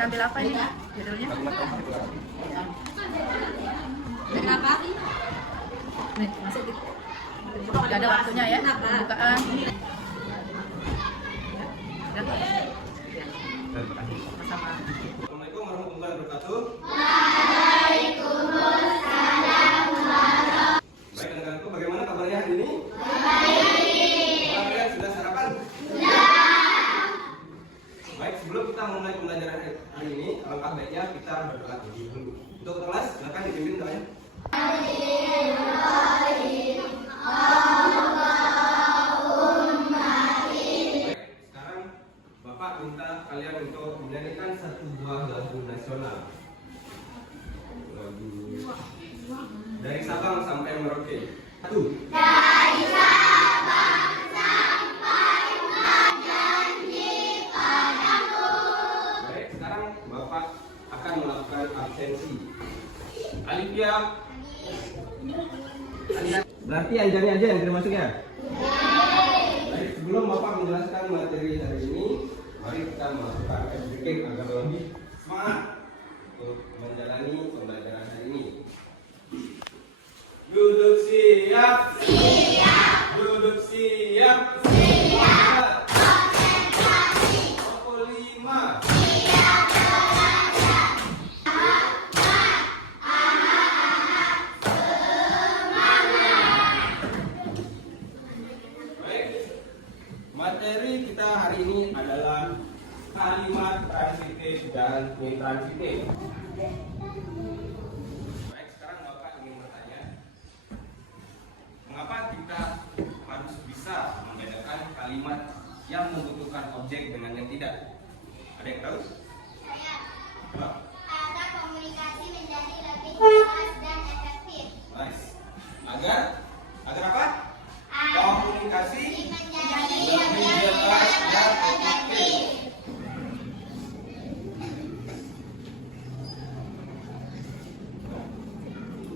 ngambil apa ini judulnya? Kenapa? Nih, masuk gitu. Gak ada waktunya ya. Bukaan. Sama. Assalamualaikum warahmatullahi wabarakatuh. Baik anak-anakku, bagaimana kabarnya hari ini? Kalian sudah sarapan? Baik, sebelum kita mulai pembelajaran hari ini, alangkah baiknya kita berdoa dulu. Untuk kelas, silakan dipimpin doanya. Sekarang Bapak minta kalian untuk menyanyikan satu buah lagu nasional. Lagu dari Sabang sampai Merauke. Satu. Baik, sekarang Bapak akan melakukan absensi. Alifia. Berarti Anjani aja yang termasuk ya? Baik, sebelum Bapak menjelaskan materi hari ini, mari kita melakukan ice breaking agar lebih semangat untuk menjalani pembelajaran hari ini. Duduk siap. Duduk siap. Konsentrasi. Pukul 5. Materi kita hari ini adalah kalimat transitif dan intransitif. Baik, sekarang Bapak ingin bertanya, mengapa kita harus bisa membedakan kalimat yang membutuhkan objek dengan yang tidak? Ada yang tahu? Saya. Apa? Agar komunikasi menjadi lebih jelas dan efektif. Nice. Agar apa? Agar Komunikasi menjadi lebih jelas dan efektif.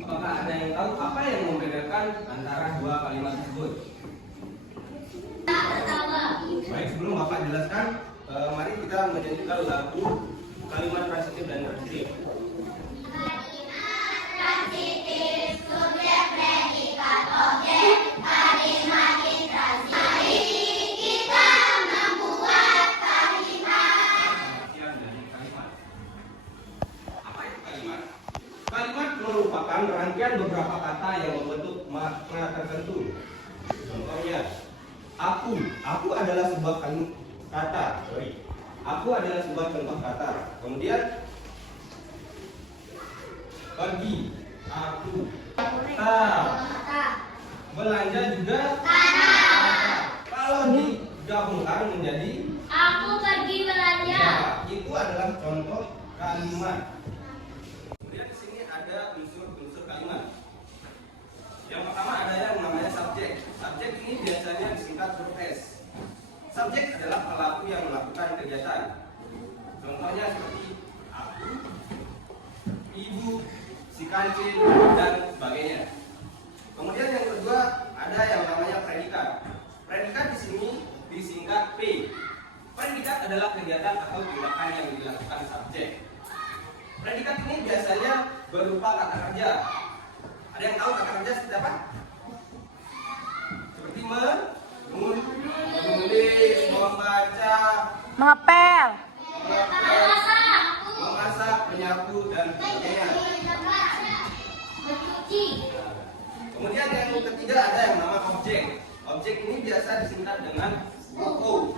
Apakah ada yang tahu apa yang membedakan antara dua kalimat tersebut? Baik, sebelum Bapak jelaskan, mari kita menyanyikan lagu kalimat transitif dan intransitif. Transitif, subjek, predikat, objek, kalimat intransitif. Mari kita membuat kalimat. Pengertian dari kalimat. Apa itu kalimat? Kalimat merupakan rangkaian beberapa kata yang membentuk makna tertentu. Contohnya, aku adalah sebuah kata. Aku adalah sebuah contoh kata. Kemudian pergi, aku. Belanja juga kata. Kalau digabungkan menjadi Aku pergi belanja. ya, itu adalah contoh kalimat. Kemudian di sini ada unsur-unsur kalimat. Yang pertama ada yang namanya subjek. Subjek ini biasanya disingkat huruf S. Subjek adalah pelaku yang melakukan kegiatan. Contohnya seperti aku, ibu, si kancil, dan sebagainya. Kemudian yang kedua ada yang namanya predikat. Predikat di sini disingkat P. Predikat adalah kegiatan atau tindakan yang dilakukan subjek. Predikat ini biasanya berupa kata kerja. Ada yang tahu kata kerja seperti apa? Seperti menulis, membaca, Mengepel. memasak, menyapu, dan sebagainya. Mencuci. Kemudian yang ketiga ada yang nama objek. Objek ini biasa disingkat dengan OO.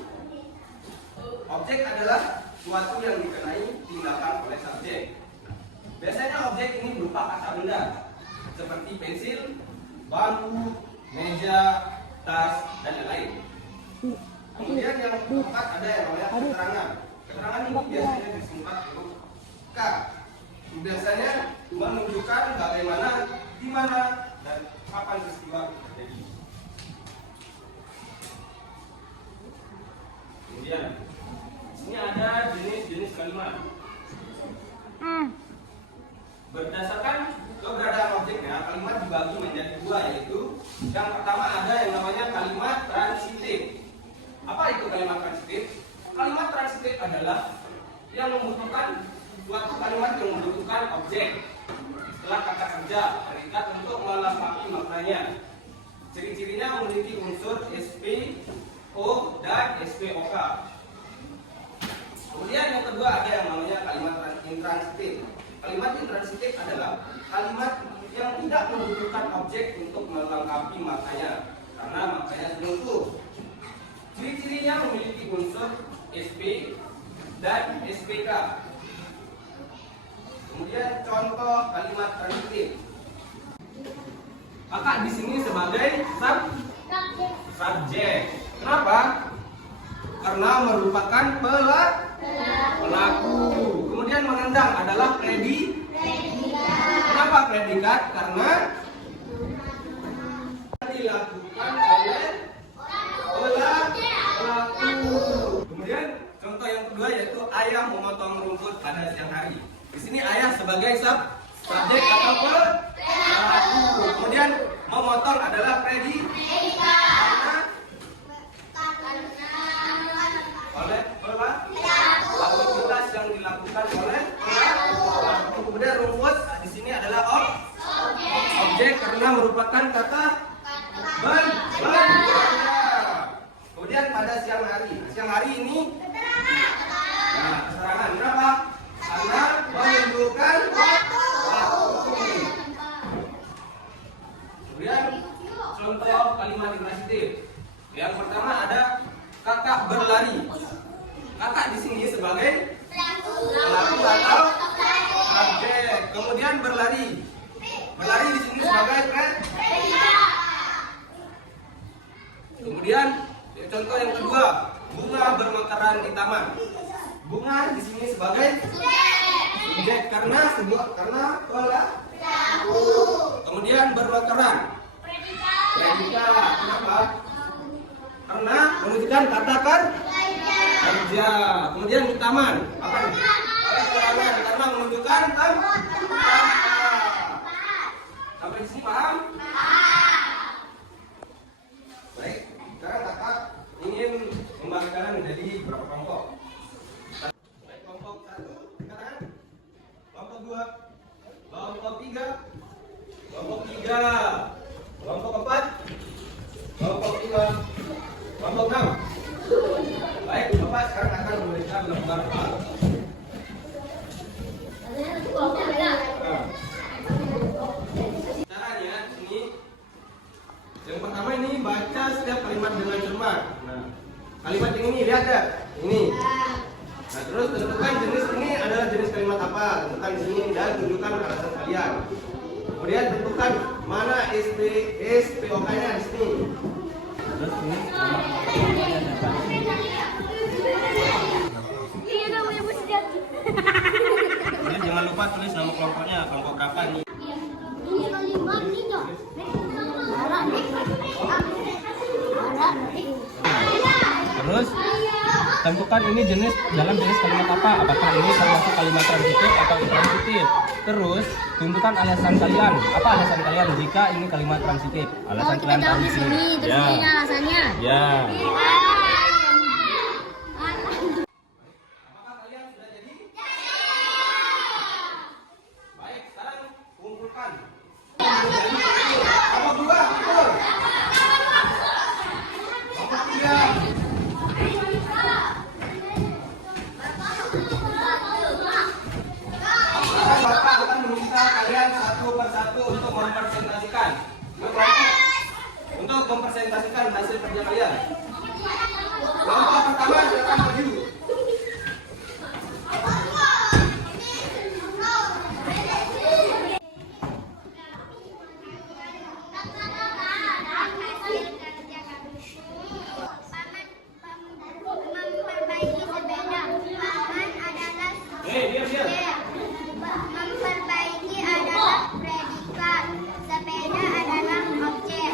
Objek adalah suatu yang dikenai tindakan oleh subjek. Biasanya objek ini berupa kata benda seperti pensil, bangku, meja, tas, dan lain-lain. Kemudian yang keempat ada yang namanya keterangan. Keterangan ini biasanya disingkat huruf K. Biasanya menunjukkan bagaimana, di mana, dan kapan peristiwa terjadi. Kemudian ini ada jenis-jenis kalimat. Berdasarkan keberadaan objeknya, kalimat dibagi menjadi dua, yaitu yang pertama ada yang namanya kalimat transitif. Apa itu kalimat transitif? Kalimat transitif adalah yang membutuhkan suatu kalimat yang membutuhkan objek setelah kata kerja predikat untuk melengkapi maknanya. Ciri-cirinya memiliki unsur SP, O, dan SPOK. Kemudian yang kedua ada yang namanya kalimat intransitif. Kalimat intransitif adalah kalimat yang tidak membutuhkan objek untuk melengkapi maknanya karena maknanya sudah. Ciri-cirinya memiliki unsur SP dan SPK. Kemudian contoh kalimat transitif. Kakak di sini sebagai subjek. Kenapa? Karena merupakan pelaku. Kemudian menendang adalah Kenapa predikat? Karena dilakukan oleh pelaku. Kemudian contoh yang kedua yaitu ayah memotong rumput pada siang hari. Di sini ayah sebagai subjek atau pelaku. Kemudian memotong adalah predikat. Oleh pelaku. Aktivitas yang dilakukan oleh pelaku. Kemudian rumput di sini adalah objek karena merupakan kata benda. Kemudian pada siang hari. Siang hari ini keterangan. Kenapa? Karena menunjukkan waktu. Kemudian contoh kalimat intransitif. Yang pertama ada kakak berlari. Kakak di sini sebagai pelaku atau subjek. Kemudian berlari. Berlari di sini sebagai predikat. Kemudian contoh yang kedua, bunga bermekaran di taman. Bunga di sini sebagai subjek karena pelaku. Kemudian bermekaran. Predikat. Kenapa? Karena menunjukkan kata kerja. Kemudian di taman. Apa ini? Karena menunjukkan tempat. Sampai di sini paham? Baik. Sekarang kakak ingin membagikan menjadi berapa kelompok? Baik, kelompok 1, sekarang kelompok 2, kelompok 3, kelompok 4, kelompok 5, kelompok 6. Baik, Bapak sekarang akan memberikan lembar A. Caranya ini, yang pertama ini baca setiap kalimat dengan cermat. Nah, kalimat yang ini lihat ya, ini. Nah, terus tentukan jenis ini adalah jenis kalimat apa. Tentukan di sini dan tunjukkan alasan kalian. Kemudian tentukan mana SPOK-nya di sini. Terus ini jangan lupa tulis nama kelompoknya, kelompok kapan nih. Terus tentukan ini jenis dalam jenis kalimat apa? Apakah ini termasuk kalimat transitif atau intransitif? Terus tentukan alasan kalian. Apa alasan kalian jika ini kalimat transitif? Alasan kalian tahu di sini. Terus ini alasannya. Ya. Bapak akan meminta kalian satu persatu untuk mempresentasikan hasil kerja kalian. Kelompok pertama silakan maju. Memperbaiki sepeda. Paman adalah memperbaiki adalah predikat. Sepeda adalah objek.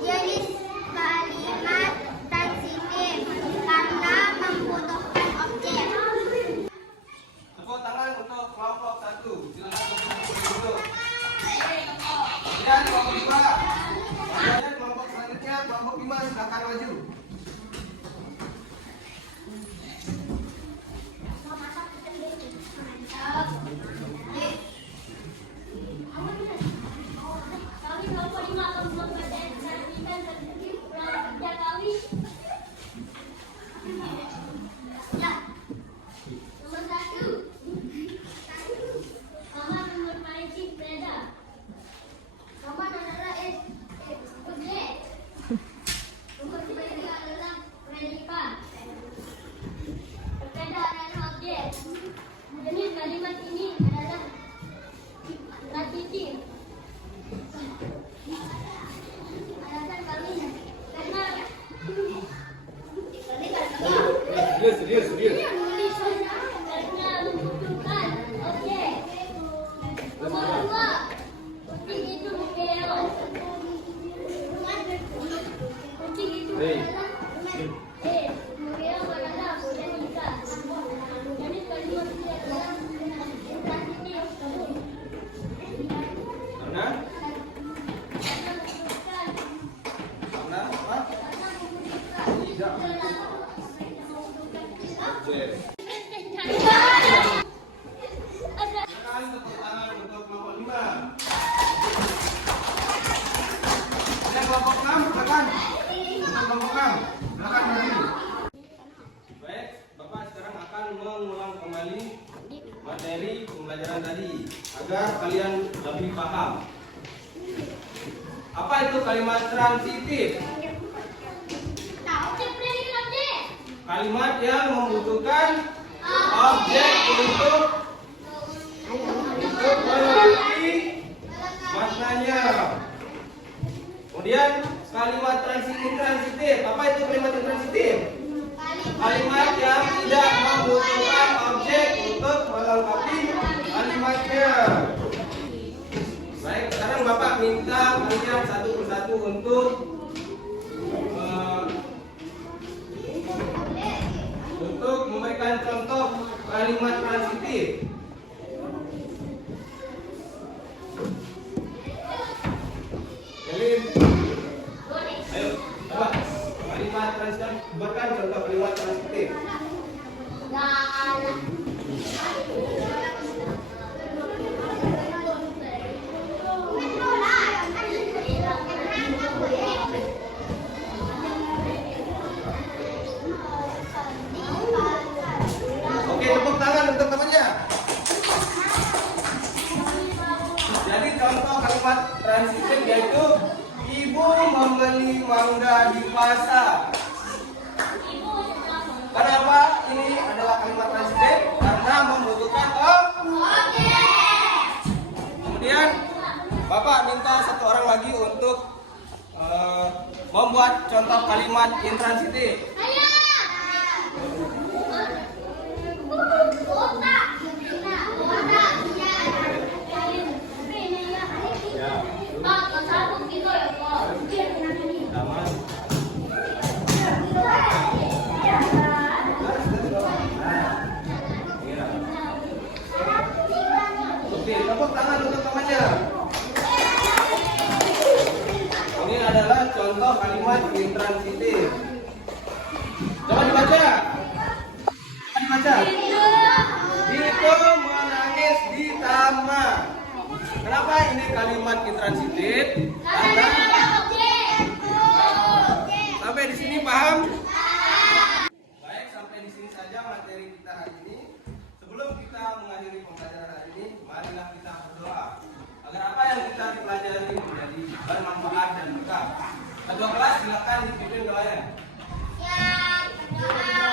Jenis kalimat transitif karena membutuhkan objek. Tepuk tangan untuk kelompok 1. Silakan duduk. Kemudian kelompok 2. Kemudian kelompok selanjutnya kelompok 5 silakan maju. mengulang kembali materi pembelajaran tadi agar kalian lebih paham. Apa itu kalimat transitif? Kalimat yang membutuhkan objek untuk melengkapi maknanya. Kemudian kalimat transitif. Apa itu kalimat transitif? Kalimat yang tidak membutuhkan objek untuk melengkapi kalimatnya. Baik, sekarang Bapak minta kalian satu persatu untuk memberikan contoh kalimat transitif. Elin, ayo, coba kalimat transitif. Buatkan contoh kalimat transitif. Oke, tepuk tangan untuk temannya. Jadi contoh kalimat transitif yaitu ibu membeli mangga di pasar. Kenapa ini adalah kalimat transitif? Karena membutuhkan objek. Kemudian Bapak minta satu orang lagi untuk membuat contoh kalimat intransitif. Oke, tepuk tangan untuk temannya. Ini adalah contoh kalimat intransitif. Coba dibaca. Dito menangis di taman. Kenapa ini kalimat intransitif? Karena sampai di sini paham? Baik, sampai di sini saja materi kita hari ini. Sebelum kita mengakhiri pembelajaran hari ini, marilah kita berdoa agar apa yang kita pelajari menjadi bermanfaat dan berkah. Kedua kelas silakan dipimpin doanya. Ya, doa.